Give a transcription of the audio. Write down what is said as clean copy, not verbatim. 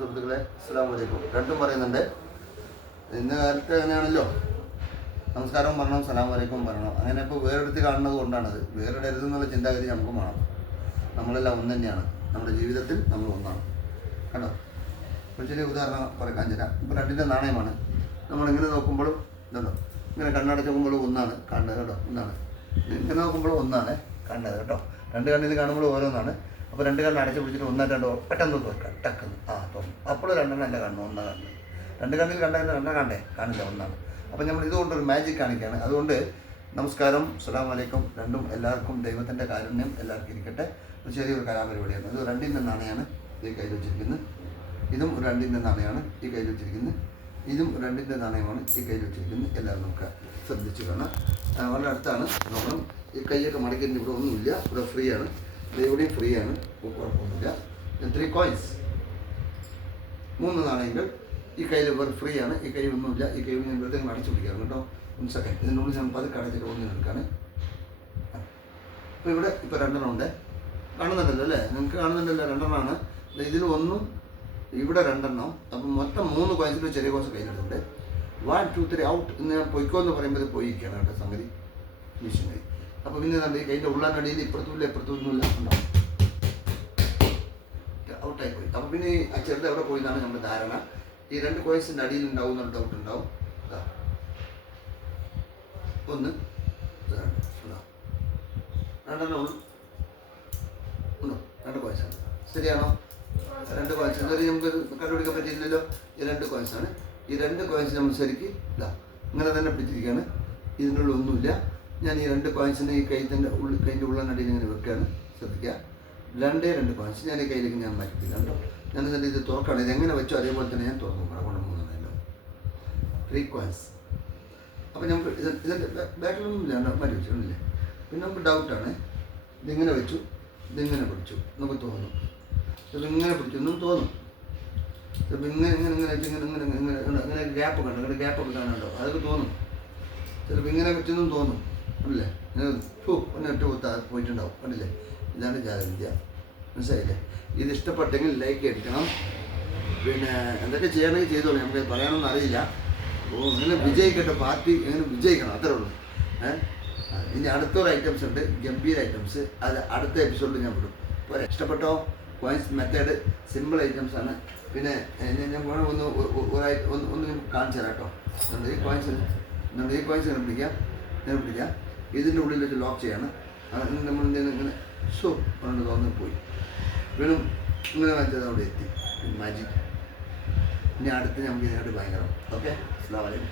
സുഹൃത്തുക്കളെ, അസ്സലാമു അലൈക്കും. രണ്ടും പറയുന്നുണ്ട്. ഇന്ന് കാലത്ത് അങ്ങനെയാണല്ലോ, നമസ്കാരം പറയണം, സലാം വലൈക്കും പറയണം. അങ്ങനെ ഇപ്പോൾ വേറെടുത്ത് കാണുന്നത് കൊണ്ടാണത്. വേറിടരുതെന്നുള്ള ചിന്താഗതി നമുക്കും വേണം. നമ്മളെല്ലാം ഒന്ന് തന്നെയാണ്, നമ്മുടെ ജീവിതത്തിൽ നമ്മൾ ഒന്നാണ്. കണ്ടോ, ഒരു ചെറിയ ഉദാഹരണം പറയാൻ തരാം. ഇപ്പോൾ രണ്ടിൻ്റെ നാണയമാണ്. നമ്മളിങ്ങനെ നോക്കുമ്പോഴും ഇതുണ്ടോ, ഇങ്ങനെ കണ്ണടച്ച് നോക്കുമ്പോഴും ഒന്നാണ് കാണുന്നത് കേട്ടോ, ഒന്നാണ്. ഇങ്ങനെ നോക്കുമ്പോഴും ഒന്നാണ് കാണുന്നത് കേട്ടോ. രണ്ട് കണ്ണിൽ കാണുമ്പോഴും ഓരോന്നാണ്. അപ്പോൾ രണ്ട് കണ്ണ് അടച്ച് പിടിച്ചിട്ട് ഒന്നായിട്ട് പെട്ടെന്ന് തുറക്കാം, ടക്കുന്നു തുറന്നു. അപ്പോൾ രണ്ടെണ്ണം അല്ല കാണുന്നു, ഒന്നാണ് കാണുന്നത്. രണ്ട് കണ്ണിൽ കണ്ടെന്ന് രണ്ടെണ്ണം കാണില്ല, ഒന്നാണ്. അപ്പോൾ നമ്മൾ ഇതുകൊണ്ടൊരു മാജിക് കാണിക്കുകയാണ്. അതുകൊണ്ട് നമസ്കാരം, അസ്സലാമു അലൈക്കും. രണ്ടും എല്ലാവർക്കും ദൈവത്തിൻ്റെ കാരുണ്യം എല്ലാവർക്കും ഇരിക്കട്ടെ. ഒരു ചെറിയൊരു കലാപരിപാടിയാണ്. ഇത് രണ്ടിൻ്റെ നാണയമാണ് ഈ കയ്യിൽ വെച്ചിരിക്കുന്നത്. ഇതും ഒരു രണ്ടിൻ്റെ നാണയമാണ് ഈ കയ്യിൽ വെച്ചിരിക്കുന്നത്. ഇതും രണ്ടിൻ്റെ നാണയമാണ് ഈ കയ്യിൽ വെച്ചിരിക്കുന്നത്. എല്ലാവരും നമുക്ക് ശ്രദ്ധിച്ചു കാണാം. വളരെ അടുത്താണ്. നമ്മൾ ഈ കൈയൊക്കെ മടക്കിയിട്ട് ഇവിടെ ഒന്നുമില്ല, ഇവിടെ ഫ്രീ ആണ്. ഇവിടെയും ഫ്രീ ആണ്, കുഴപ്പമൊന്നുമില്ല. 3 കോയിൻസ്, 3 നാണയങ്ങൾ ഈ കയ്യിൽ ഫ്രീ ആണ്. ഈ കൈ ഒന്നുമില്ല. ഈ കൈ ഞാൻ വെറുതെ അടച്ചു പിടിക്കാം കേട്ടോ. 1 സെക്കൻഡ്. ഇതിനുള്ളിൽ ഞാൻ പതുക്കെ അടച്ചിട്ട് ഒന്നും എടുക്കാണ്. അപ്പോൾ ഇവിടെ ഇപ്പോൾ രണ്ടെണ്ണം ഉണ്ട്, കാണുന്നുണ്ടല്ലോ അല്ലേ? നിങ്ങൾക്ക് കാണുന്നുണ്ടല്ലോ, രണ്ടെണ്ണമാണ്. ഇതിൽ ഒന്നും ഇവിടെ രണ്ടെണ്ണം. അപ്പം മൊത്തം 3 കോയിൻസിൽ ചെറിയ കോയിൻസ് കയ്യിലെടുത്തിട്ടുണ്ട്. 1 2 3 ഔട്ട് എന്ന് ഞാൻ പൊയ്ക്കോ എന്ന് പറയുമ്പോൾ ഇത് പോയിരിക്കുകയാണ് കേട്ടോ സംഗതി, മിഷീനായി. അപ്പോൾ പിന്നെ ഈ കൈൻ്റെ ഉള്ളാനടിയിൽ ഇപ്പുറത്തുമില്ല ഇപ്പുറത്തൊന്നുമില്ല, ഉണ്ടാവും, ഔട്ടായി പോയി. അപ്പോൾ പിന്നെ ആ ചെറുത് എവിടെ പോയി എന്നാണ് നമ്മുടെ ധാരണ. ഈ 2 കോയിൻസിൻ്റെ അടിയിൽ ഉണ്ടാവും എന്നൊരു ഡൗട്ട് ഉണ്ടാവും. ഒന്ന് രണ്ടെണ്ണം ഉള്ളു, 2 കോയിൻസാണ്. ശരിയാണോ? 2 കോയിൻസ് ഇതുവരെ നമുക്ക് കണ്ടുപിടിക്കാൻ പറ്റിയില്ലല്ലോ. ഈ 2 കോയിൻസാണ്. ഈ 2 കോയിൻസ് നമ്മൾ ശരിക്ക് ഇങ്ങനെ തന്നെ പിടിച്ചിരിക്കുകയാണ്. ഇതിൻ്റെ ഉള്ളിൽ ഒന്നുമില്ല. ഞാൻ ഈ 2 കോയിൻസിൻ്റെ ഈ കൈൻ്റെ ഉള്ളനടിയിൽ ഇങ്ങനെ വെക്കുകയാണ്. ശ്രദ്ധിക്കുക, 2 കോയിൻസ് ഞാൻ ഈ കയ്യിലേക്ക് ഞാൻ മാറ്റിയില്ല കേട്ടോ. ഞാൻ എന്നിട്ട് ഇത് തുറക്കുകയാണ്. ഇതെങ്ങനെ വെച്ചോ അതേപോലെ തന്നെ ഞാൻ തുറന്നു കൊണ്ട് 3 കോയിൻസ്. അപ്പോൾ നമുക്ക് ഇതിൻ്റെ ബാക്കിലൊന്നും ഇല്ല, മാറ്റി വെച്ചിട്ടില്ലേ. പിന്നെ നമുക്ക് ഡൗട്ടാണ്, ഇതിങ്ങനെ വെച്ചു, ഇതിങ്ങനെ പിടിച്ചു, നമുക്ക് തോന്നും ചിലപ്പോൾ ഇങ്ങനെ പിടിച്ചു എന്നും തോന്നും. ചിലപ്പോൾ ഇങ്ങനെ ഇങ്ങനെ ഇങ്ങനെ വെച്ച് ഇങ്ങനെ ഇങ്ങനെ ഇങ്ങനെ ഇങ്ങനെ ഗ്യാപ്പ് കണ്ടോ, ഇങ്ങനെ ഗ്യാപ്പൊക്കെ കാണാണ്ടോ, അതൊക്കെ തോന്നും. ചിലപ്പോൾ ഇങ്ങനെ വെച്ചെന്നും തോന്നും, അല്ലേ? ഇങ്ങനെ ഒന്ന് ഒറ്റ കുത്താ പോയിട്ടുണ്ടാവും, കണ്ടില്ലേ? ഇതാണ് ജാലവിദ്യ, മനസ്സിലായില്ലേ? ഇത് ഇഷ്ടപ്പെട്ടെങ്കിൽ ലൈക്ക് അടിക്കണം. പിന്നെ എന്തൊക്കെ ചെയ്യണമെങ്കിൽ ചെയ്തോളൂ, നമുക്ക് പറയാനൊന്നും അറിയില്ല. അപ്പോൾ ഇങ്ങനെ വിജയിക്കട്ടെ, പാർട്ടി എങ്ങനെ വിജയിക്കണം, അത്രേ ഉള്ളൂ. ഇനി അടുത്തൊരു ഐറ്റംസ് ഉണ്ട്, ഗംഭീര ഐറ്റംസ്. അത് അടുത്ത എപ്പിസോഡിൽ ഞാൻ വിടും. പോരെ? ഇഷ്ടപ്പെട്ടോ? കോയിൻസ് മെത്തേഡ് സിമ്പിൾ ഐറ്റംസ് ആണ്. പിന്നെ ഞാൻ ഒന്ന് കാണിച്ചു തരാം കേട്ടോ. ഈ കോയിൻസ് ഇങ്ങനെ പിടിക്കാം, ഇതിൻ്റെ ഉള്ളിൽ വെച്ച് ലോക്ക് ചെയ്യാണ്. നമ്മൾ ഇങ്ങനെ കൊണ്ട് തോന്നി പോയി വീണ്ടും ഇങ്ങനെ വെച്ചത് അവിടെ എത്തി. മാജിക്. ഇനി അടുത്ത് നമുക്ക് ഇതിനായിട്ട് ഭയങ്കരം. ഓക്കെ, അസ്സലാമു അലൈക്കും.